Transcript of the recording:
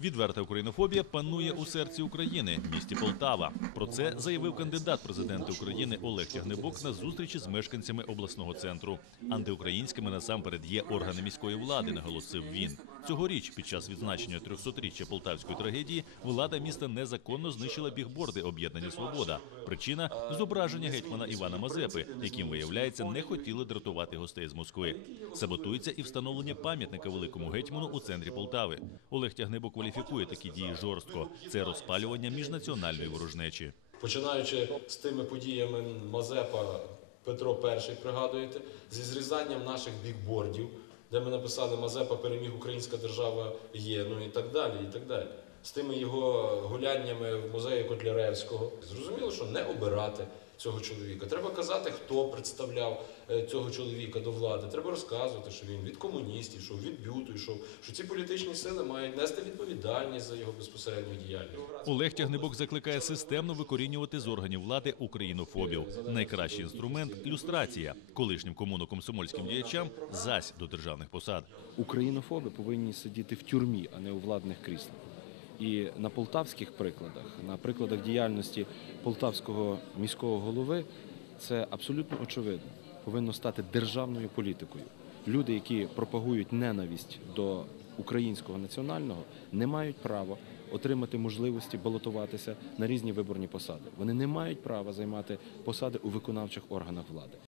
Відверта українофобія панує у серці України, місті Полтава. Про це заявив кандидат президента України Олег Тягнебок на зустрічі з мешканцями обласного центру. Антиукраїнськими насамперед є органи міської влади, наголосив він. Цьогоріч, під час відзначення 300-річчя полтавської трагедії, влада міста незаконно знищила бігборди об'єднання Свобода. Причина зображення гетьмана Івана Мазепи, яким виявляється, не хотіли дратувати гостей з Москви. Саботується і встановлення пам'ятника великому гетьману у центрі Полтави. Олег Тягнебок кваліфікує такі дії жорстко. Це розпалювання міжнаціональної ворожнечі. Починаючи з тими подіями Мазепа, Петро І, пригадуєте, зі зрізанням наших бікбордів, де ми написали Мазепа переміг Українська держава є, ну і так далі, і так далі. З тими його гуляннями в музеї Котляревського. Зрозуміло, що не обирати цього чоловіка. Треба казати, хто представляв е, цього чоловіка до влади. Треба розказувати, що він від комуністів, що від бюту йшов, що ці політичні сили мають нести відповідальність за його безпосередню діяльність. Олег Тягнебок закликає системно викорінювати з органів влади українофобів. Найкращий інструмент люстрація. Колишнім комуно-комсомольським діячам зась до державних посад. Українофоби повинні сидіти в тюрмі, а не у владних кріслах. І на полтавських прикладах, на прикладах діяльності полтавського міського голови, це абсолютно очевидно. Повинно стати державною політикою. Люди, які пропагують ненависть до українського національного, не мають права отримати можливості балотуватися на різні виборні посади. Вони не мають права займати посади у виконавчих органах влади.